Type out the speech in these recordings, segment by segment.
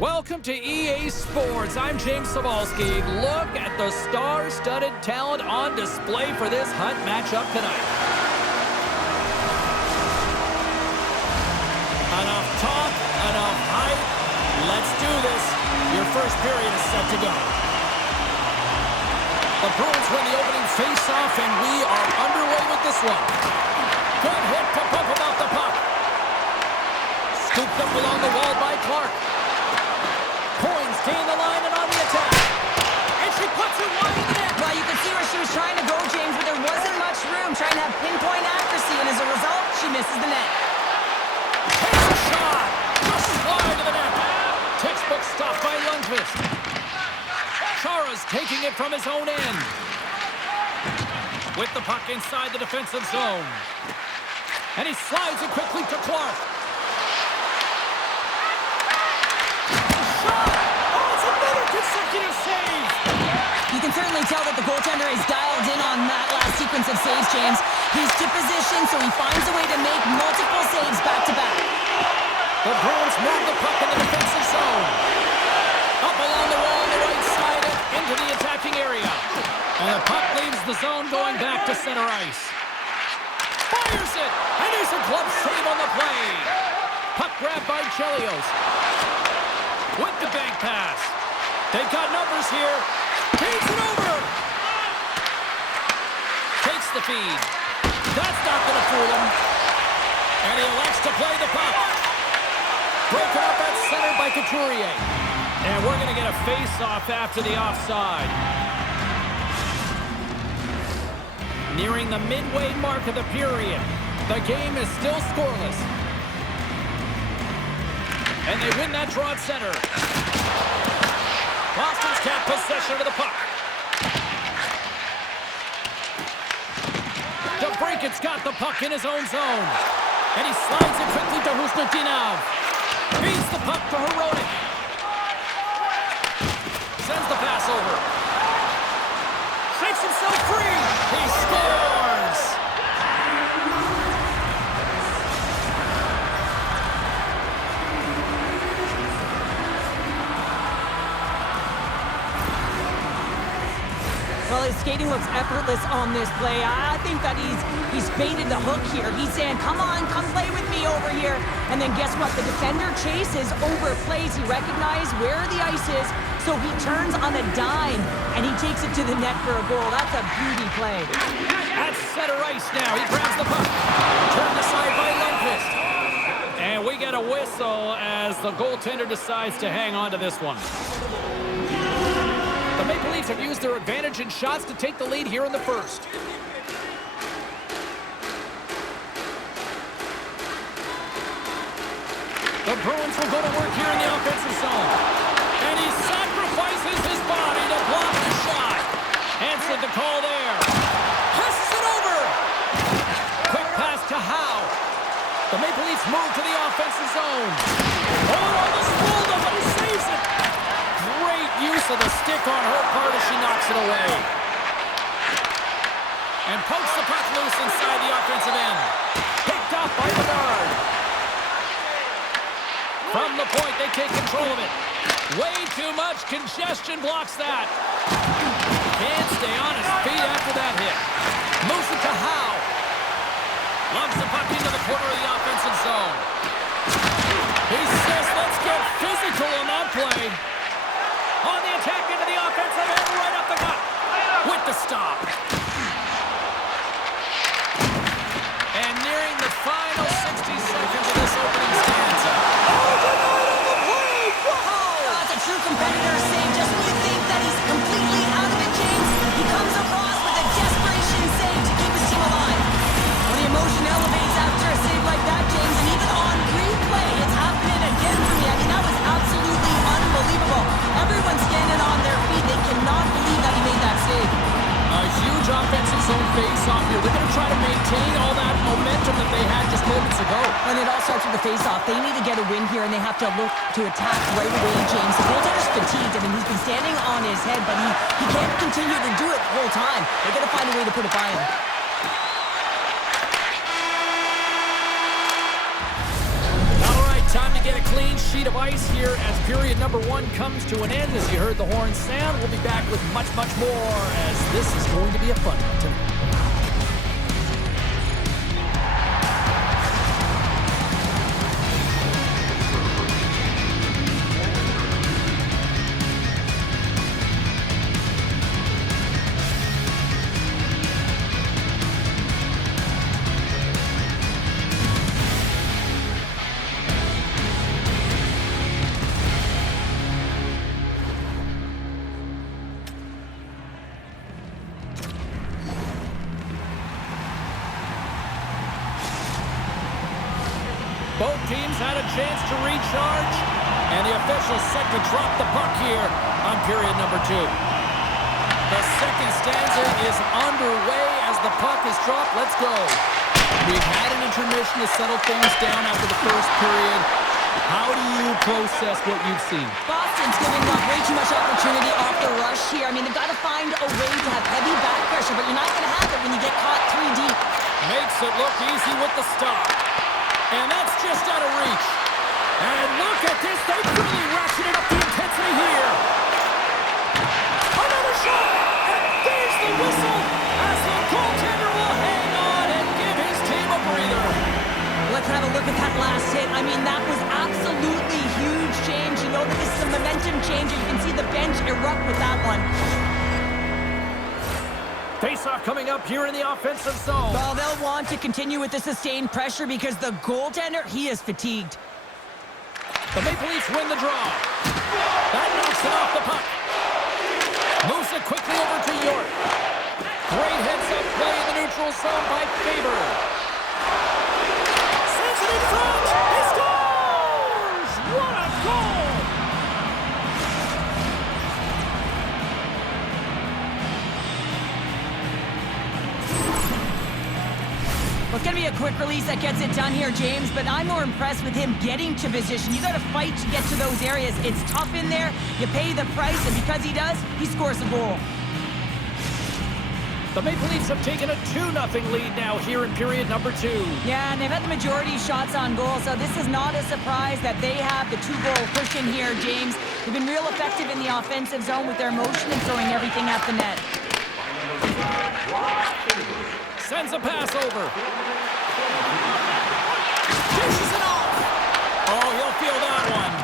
Welcome to EA Sports. I'm James Sabalski. Look at the star-studded talent on display for this Hunt matchup tonight. Enough talk, enough hype. Let's do this. Your first period is set to go. The Bruins win the opening face-off, and we are underway with this one. Good hit to pump him off the puck. Scooped up along the wall by Clark. Coins gain the line and on the attack. And she puts it wide in the net. Well, you can see where she was trying to go, James, but there wasn't much room, trying to have pinpoint accuracy, and as a result, she misses the net. Takes a shot. Just slide to the net. Textbook stop by Lundqvist. Chara's taking it from his own end. With the puck inside the defensive zone. And he slides it quickly to Clark. Consecutive save. You can certainly tell that the goaltender is dialed in on that last sequence of saves, James. He's to position, so he finds a way to make multiple saves back-to-back. The Bruins move the puck in the defensive zone. Up along the wall on the right side into the attacking area. And the puck leaves the zone going back to center ice. Fires it! And there's a glove save on the play. Puck grabbed by Chelios. With the bank pass. They've got numbers here. Feeds it over. Takes the feed. That's not going to fool him. And he elects to play the puck. Broken up at center by Couturier. And we're going to get a face-off after the offside. Nearing the midway mark of the period. The game is still scoreless. And they win that draw at center. Boston's kept possession of the puck. DeBrinket's got the puck in his own zone. And he slides it quickly to Husnutinov. Feeds the puck to Hronek. Sends the pass over. Shakes himself free. He scores! Well, his skating looks effortless on this play. I think that he's baited the hook here. He's saying, come on, come play with me over here. And then guess what? The defender chases, overplays. He recognizes where the ice is, so he turns on a dime, and he takes it to the net for a goal. That's a beauty play. At center ice now. He grabs the puck. Turned aside by Lundqvist. And we get a whistle as the goaltender decides to hang on to this one. The Maple Leafs have used their advantage in shots to take the lead here in the first. The Bruins will go to work here in the offensive zone. And he sacrifices his body to block the shot. Answered the call there. Passes it over. Quick pass to Howe. The Maple Leafs move to the offensive zone. Oh, on the spool, nobody saves it. Great use of the stick on her part as she knocks it away. And pokes the puck loose inside the offensive end. Picked up by Bedard. From the point, they take control of it. Way too much congestion blocks that. Can't stay on his feet after that hit. Moves it to Howe. Loves the puck into the corner of the offensive zone. He says, let's get physical on that play. On the attack into the offensive end, right up the gut. With the stop. And nearing the final 60 seconds of this opening stanza. That's a true competitor save. Just when you think that he's completely out of it, James, he comes across with a desperation save to keep his team alive. When the emotion elevates after a save like that, James, and even on replay, it's happening again for me. I mean, that was absolutely unbelievable. Everyone's standing on their feet. They cannot believe that he made that save. A huge offensive zone face-off here. They're going to try to maintain all that momentum that they had just moments ago. And it all starts with the face-off. They need to get a win here, and they have to look to attack right away, James. The goaltender's fatigued. I mean, he's been standing on his head, but he can't continue to do it the whole time. They're going to find a way to put it by him. All right, time to get a clean sheet of ice here as period number 1 comes to an end. As you heard the horn sound, we'll be back with much, much more as this is going to be a fun one tonight. Both teams had a chance to recharge, and the officials set to drop the puck here on period number 2. The second stanza is underway as the puck is dropped. Let's go. We've had an intermission to settle things down after the first period. How do you process what you've seen? Boston's giving up way too much opportunity off the rush here. I mean, they've got to find a way to have heavy back pressure, but you're not going to have it when you get caught 3 deep. Makes it look easy with the stop. And that's just out of reach. And look at this. They've really ratcheted up the intensity here. Another shot. And there's the whistle as the goaltender will hang on and give his team a breather. Let's have a look at that last hit. I mean, that was absolutely huge change. You know that this is a momentum changer. You can see the bench erupt with that one. Face-off coming up here in the offensive zone. Well, they'll want to continue with the sustained pressure because the goaltender, he is fatigued. The Maple Leafs win the draw. That knocks it off the puck. Moves it quickly over to York. Great heads-up play in the neutral zone by Faber. Sends it in front. He scores! What a goal! Well, it's going to be a quick release that gets it done here, James, but I'm more impressed with him getting to position. You got to fight to get to those areas. It's tough in there. You pay the price, and because he does, he scores a goal. The Maple Leafs have taken a 2-0 lead now here in period number 2. Yeah, and they've had the majority of shots on goal, so this is not a surprise that they have the 2-goal cushion here, James. They've been real effective in the offensive zone with their motion and throwing everything at the net. Sends a pass over. Dishes it off. Oh, he'll feel that one.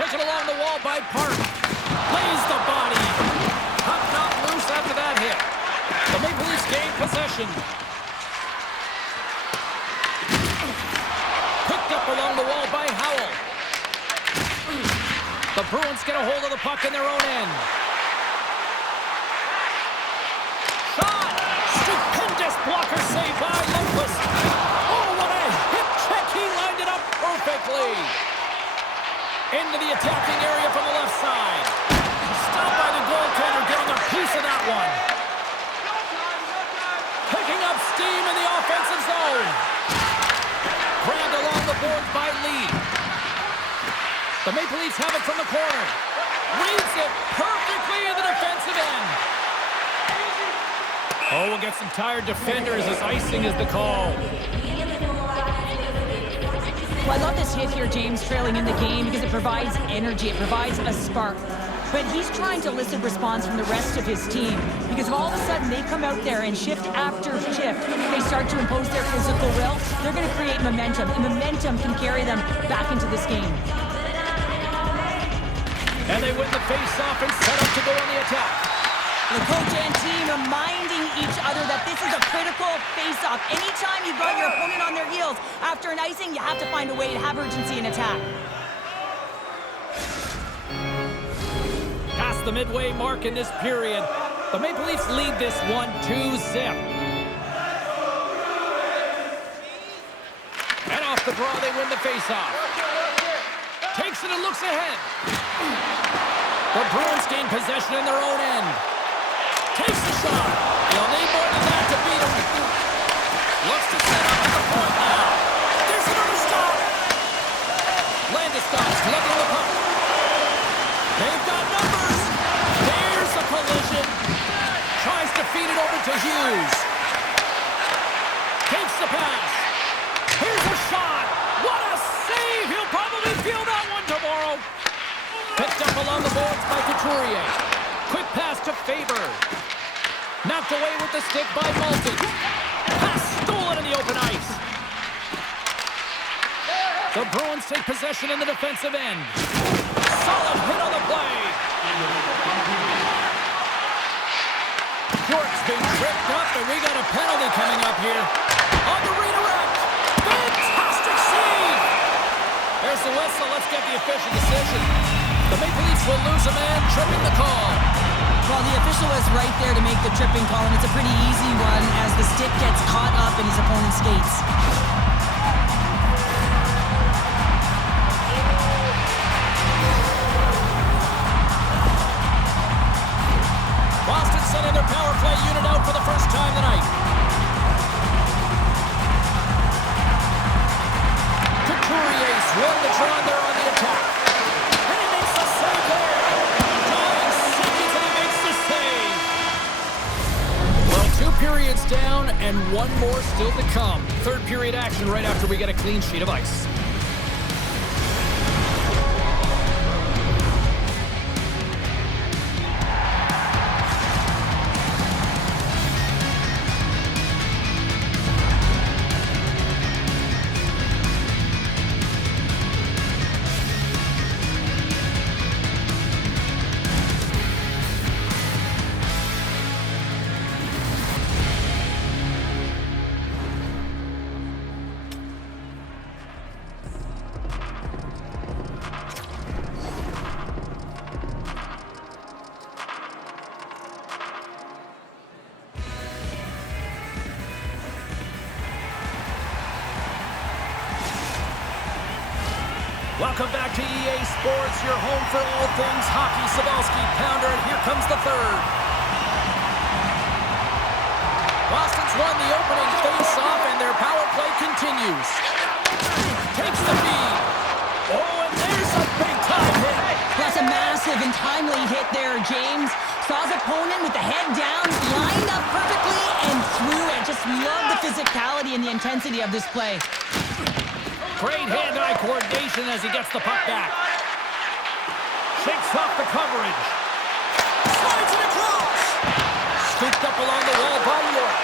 Taken along the wall by Park. Lays the body. Puck not loose after that hit. The Maple Leafs gain possession. Picked up along the wall by Howell. The Bruins get a hold of the puck in their own end. Shot! Stupendous blocker save by Lundqvist. Oh, what a hip check. He lined it up perfectly. Into the attacking area from the left side. Stopped by the goaltender, getting a piece of that one. Picking up steam in the offensive zone. Grabbed along the board by Lee. The Maple Leafs have it from the corner. Reads it perfectly in the defensive end. Oh, we'll get some tired defenders as icing is the call. Well, I love this hit here, James, trailing in the game because it provides energy. It provides a spark. But he's trying to elicit response from the rest of his team because if all of a sudden they come out there and shift after shift, they start to impose their physical will, they're going to create momentum, and momentum can carry them back into this game. And they win the face-off and set up to go on the attack. The coach and team reminding each other that this is a critical face-off. Anytime you've got your opponent on their heels after an icing, you have to find a way to have urgency in attack. Past the midway mark in this period, the Maple Leafs lead this one 2-0. And off the draw, they win the face-off. Takes it and looks ahead. The Bruins gain possession in their own end. Takes the shot. You'll need more than that to beat him. Looks to set up at the point now. There's another stop. Landeskog looking the puck. They've got numbers. There's a collision. Tries to feed it over to Hughes. Takes the pass. Here's a shot. What a save knocked away with the stick by Malton. Pass stolen in the open ice. The Bruins take possession in the defensive end. Solid hit on the play. York's been tripped up, and we got a penalty coming up here. On the redirect. Fantastic save. There's the whistle. Let's get the official decision. The Maple Leafs will lose a man, tripping the call. Well, the official was right there to make the tripping call, and it's a pretty easy one as the stick gets caught up in his opponent's skates. Boston sending their power play unit out for the first time tonight. Couturier's won the draw there on the attack. And he makes the save there. 9 seconds and he makes the save. Well, 2 periods down and 1 more still to come. Third period action right after we get a clean sheet of ice. Welcome back to EA Sports, your home for all things hockey. Sabalski, pounder, and here comes the third. Boston's won the opening face-off, and their power play continues. Takes the feed. Oh, and there's a big-time hit. That's a massive and timely hit there, James. Saw his opponent with the head down, lined up perfectly, and threw it. Just love the physicality and the intensity of this play. Great hand-eye coordination as he gets the puck back. Shakes off the coverage. Slides it across. Scooped up along the wall by York.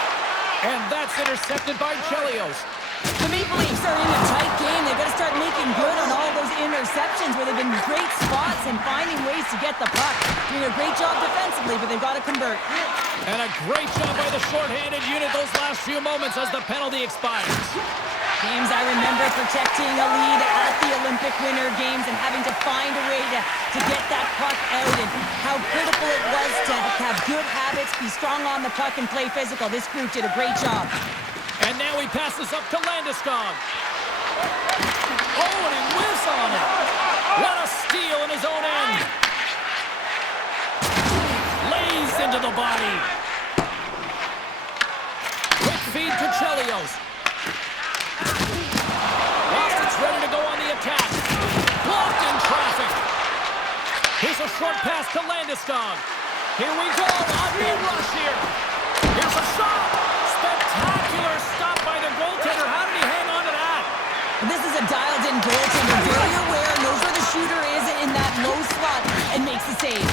And that's intercepted by Chelios. The Maple Leafs are in a tight game. They've got to start making good on all those interceptions where they've been great spots and finding ways to get the puck. Doing a great job defensively, but they've got to convert. And a great job by the shorthanded unit those last few moments as the penalty expires. James, I remember protecting a lead at the Olympic Winter Games and having to find a way to get that puck out and how critical it was to have good habits, be strong on the puck, and play physical. This group did a great job. And now he passes up to Landeskog. Oh, and he whiffs on it. What a steal in his own end. Lays into the body. Quick feed to Chelios. Boston's ready to go on the attack. Blocked in traffic. Here's a short pass to Landeskog. Here we go. On the rush here. Here's a shot. Spectacular stop by the goaltender. How did he hang on to that? This is a dialed-in goaltender. Very aware, knows where the shooter is in that low slot, and makes the save.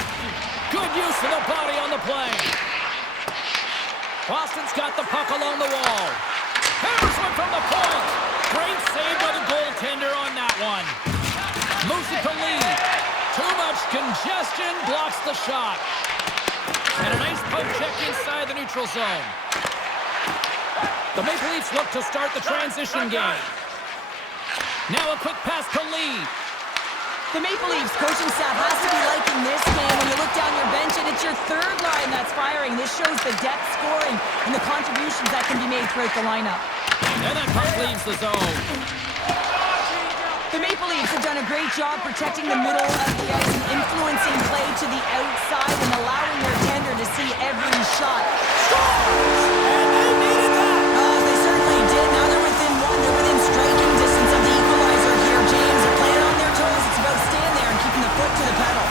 Good use of the body on the play. Boston's got the puck along the wall. Hammers one from the point. Great save by the goaltender on that one. Moves it to lead. Too much congestion blocks the shot. And a nice poke check inside the neutral zone. The Maple Leafs look to start the transition game. Now a quick pass to Lee. The Maple Leafs coaching staff has to be liking this game. When you look down your bench and it's your third line that's firing, this shows the depth scoring and the contributions that can be made throughout the lineup. And that puck leaves the zone. The Maple Leafs have done a great job protecting the middle of the ice and influencing play to the outside and allowing their tender to see every shot. And they needed that. They certainly did. Now they're within one. They're within striking distance of the equalizer here, James. They're playing on their toes. It's about staying there and keeping the foot to the pedal.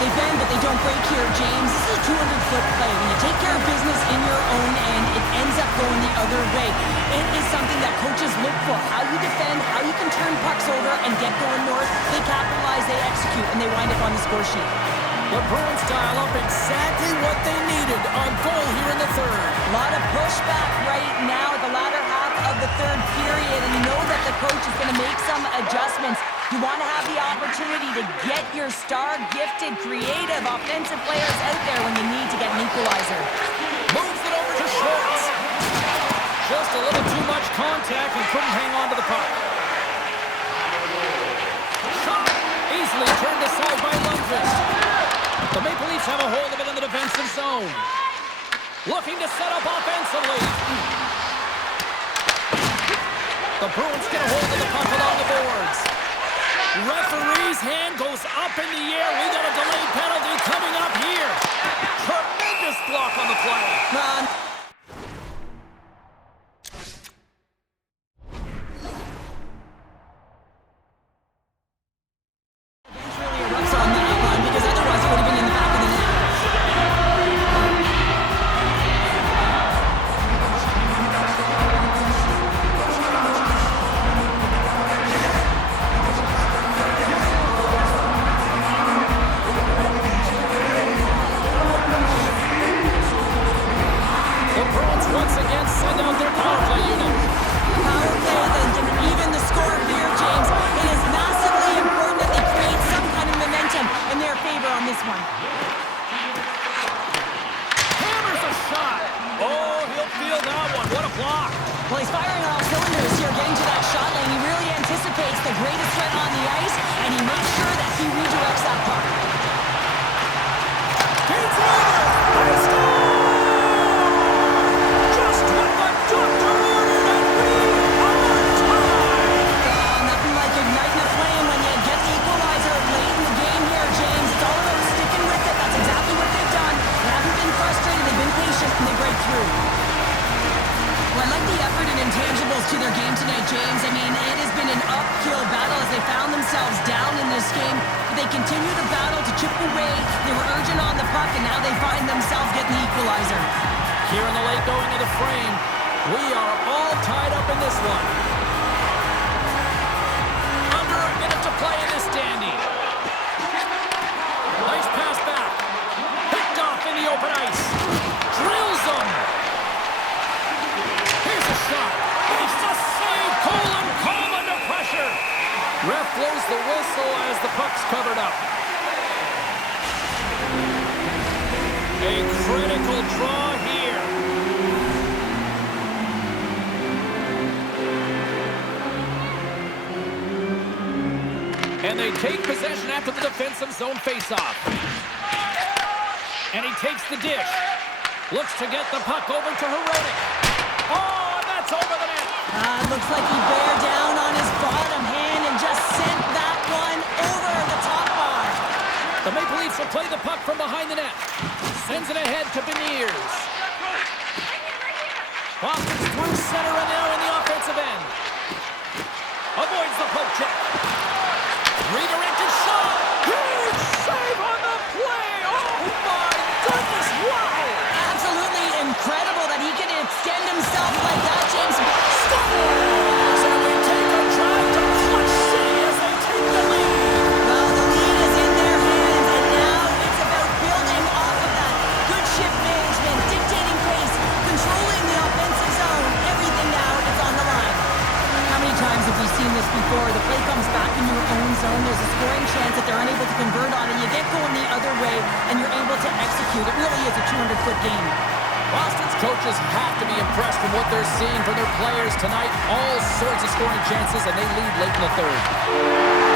They bend, but they don't break here, James. This is a 200-foot play. When you take care of business in your own end, it ends up going the other way. It is something that coaches look for. How you defend, how you can turn pucks over and get going north. They capitalize, they execute, and they wind up on the score sheet. The Bruins dial up exactly what they needed on goal here in the third. A lot of pushback right now at the latter half of the third period, and you know that the coach is going to make some adjustments. You want to have the opportunity to get your star, gifted, creative, offensive players out there when you need to get an equalizer. Moves it over to Schwartz. Just a little too much contact and couldn't hang on to the puck. Shot easily turned aside by Lundqvist. The Maple Leafs have a hold of it in the defensive zone. Looking to set up offensively. The Bruins get a hold of the puck along the boards. Referee's hand goes up in the air. We got a delayed penalty coming up here. Tremendous block on the play. Well, he's firing on all cylinders here, getting to that shot lane. He really anticipates the greatest threat on the ice, and he makes sure that he redirects that puck. It's over! They score! Just what the doctor ordered, and we are tied! Nothing like igniting a flame when you get the equalizer late in the game here, James. It's all about sticking with it. That's exactly what they've done. They haven't been frustrated. They've been patient, and they break through. Well, I like the effort and intangibles to their game tonight, James. I mean, it has been an uphill battle as they found themselves down in this game. But they continue to battle to chip away. They were urgent on the puck, and now they find themselves getting the equalizer. Here in the late going of the frame, we are all tied up in this one. Under a minute to play in this dandy. Nice pass back. Picked off in the open ice. Drills them. Shot. Makes the save. Colin calm under pressure. Ref blows the whistle as the puck's covered up. A critical draw here. And they take possession after the defensive zone faceoff. And he takes the dish. Looks to get the puck over to Herodic. Oh! Over the net. Looks like he bare down on his bottom hand and just sent that one over the top bar. The Maple Leafs will play the puck from behind the net. Sends it ahead to Beniers. Boston's through center and now in the offensive end. Avoids the poke check. Redirected shot. Huge save on the play. Oh my goodness. Wow. Absolutely incredible that he can extend himself like that, James. So we take a drive to Clutch City as they take the lead. Well, the lead is in their hands, and now it's about building off of that. Good shift management, dictating pace, controlling the offensive zone. Everything now is on the line. How many times have we seen this before? The play comes back in your own zone. There's a scoring chance that they're unable to convert on it. You get going the other way, and you're able to execute. It really is a 200-foot game. Boston's coaches have to be impressed from what they're seeing from their players tonight. All sorts of scoring chances, and they lead late in the third.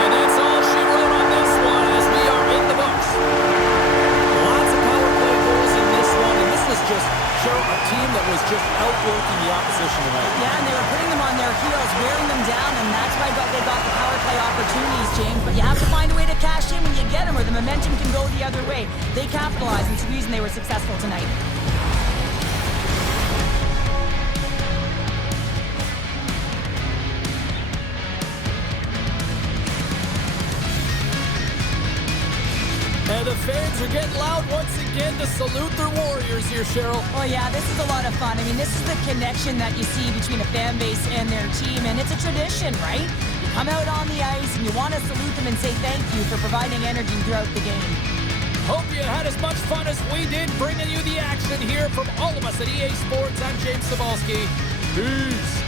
And that's all she wrote on this one as we are in the books. Lots of power play goals in this one, and this was just a team that was just outworking the opposition tonight. Yeah, and they were putting them on their heels, wearing them down, and that's why they got the power play opportunities, James. But you have to find a way to cash in when you get them, or the momentum can go the other way. They capitalized, and it's the reason they were successful tonight. And the fans are getting loud once again to salute their Warriors here, Cheryl. Oh, yeah, this is a lot of fun. I mean, this is the connection that you see between a fan base and their team, and it's a tradition, right? You come out on the ice, and you want to salute them and say thank you for providing energy throughout the game. Hope you had as much fun as we did bringing you the action here from all of us at EA Sports. I'm James Cebulski. Peace.